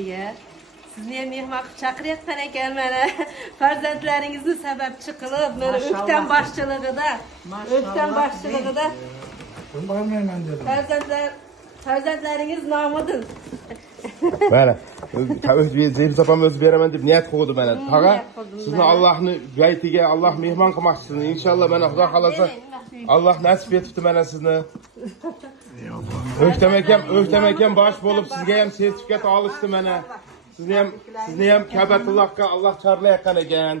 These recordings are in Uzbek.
yurishga. Sizni ham mehmon qilib chaqirayotgan ekan mana. Farzandlaringizni sababchi qilib, mana o'ktam boshchiligida, o'ktam boshchiligida. Bilmayman dedim. Farzandlaringiz nomidan. Mana, Zeynep opam o'zi beraman deb niyat qildi mana. Tag'a, sizni Allohning baytiga Alloh mehmon qilmoqchisini. Inshaalloh mana Xudo xolasa Alloh nasib etibdi mana sizni. O'ktam akam bosh bo'lib sizga ham sertifikat olishdi mana. Sizni ham Kabatullohga Alloh chorlayotgan ekan.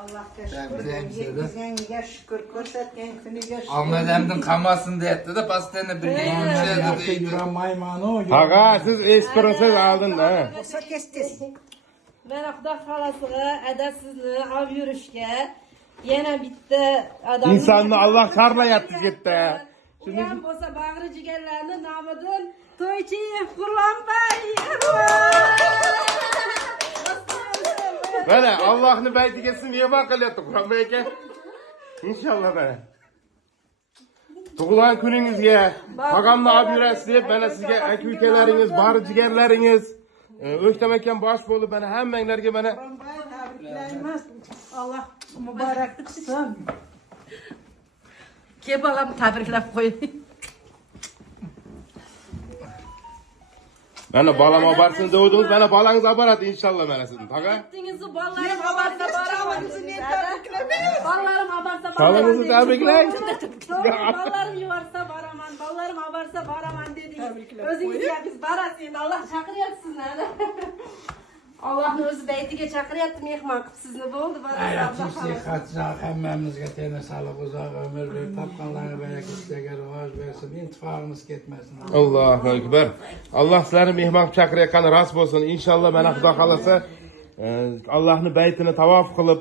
Allohga shukr, shukr ko'rsatgan kuniga shukr. Almadamdan qamasin deyapti-da, pastani birga yurishadi. Yuramayman-u. Tag'a, siz esprosiz oldin-da. Bo'lsa tez-tez. Mana Xudo xolasiga adasizni olib yurishga yana bitta odam İnsanni Alloh chorlayapti yerda. Ham bo'lsa bag'ri jigarlarni nomidan To'ychiyev Qur'onbay. Mana Allohning baytiga sizni mehmon qilyapti Qur'onbay aka. Inshaalloh mana. Tug'ilgan kuningizga tog'amni olib yurasiz deb mana sizga aka-ukalaringiz, bag'ri jigarlaringiz, O'ktam akam bosh bo'lib mana hammanglarga mana Tabriklaymiz. Alloh muborak qilsin. Ke balam tabriklab qo'ying. mana bolam olib borsin devdingiz, mana bolangiz olib boradi inshaalloh mana sizni. Tag'a. Aytingizni bolalarım abarsa boraman. Bolalarım abarsa Bolangizni tabriklang. Bolalarım yuvarsa boraman. Bolalarım abarsa boraman dedingiz. O'zingizga biz borasiz endi Alloh chaqiryapti sizni. Allohning o'zi baytiga chaqiryapti mehmon qilib sizni bo'ldi borasiz. Sihatlar hammamizga tena sog'lik, uzoq umr berib, topganlarga barakatlarga rivoj bersin, intifoimiz ketmasin. Allohu akbar. Alloh sizlarni mehmon qilib chaqirayotgani rost bo'lsin. Inshaalloh mana Xudo xolasa Allohning baytini tavof qilib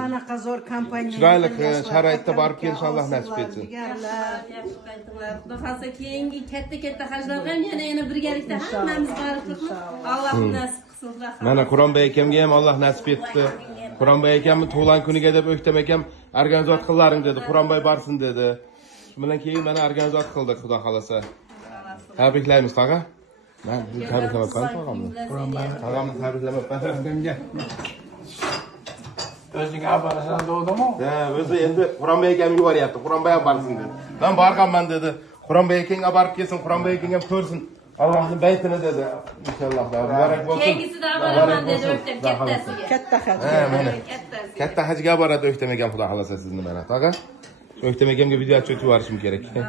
Qanaqa zo'r kompaniya. chiroyli sharoitda borib kelish Alloh nasib etsin. Xudo xolasa keyingi katta hajlarga ham yana birgalikda hammamiz borishimiz Alloh nasib qilsin. Mana Qur'onbay akamga ham Alloh nasib etdi. Qur'onbay akamning tug'ilgan kuniga deb O'ktam akam organizat qillaring dedi. Qur'onbay borsin dedi. Shu bilan keyin mana organizat qildik Xudo xolasa. Tabriklaymiz tag'a. Men tabriklamayman tog'amni. Tog'amni tabriklamayman. O'zingga abarasan devdimi? Ha, o'zi endi Qur'onbay akam yuboryapti. Qur'onbay ham borsin dedi. Men borganman dedi. Qur'onbay akangga borib kelsin, Qur'onbay akang ham ko'rsin. Allohning baytini dedi. Inshaalloh muborak bo'lsin. Keyingisida boraman dedi O'ktam kattasiga. Katta haj. Ha, mana. Katta hajga boradi O'ktam akam Xudo xolasa sizni mana tag'a. O'ktam akamga video atib yuborishim kerak.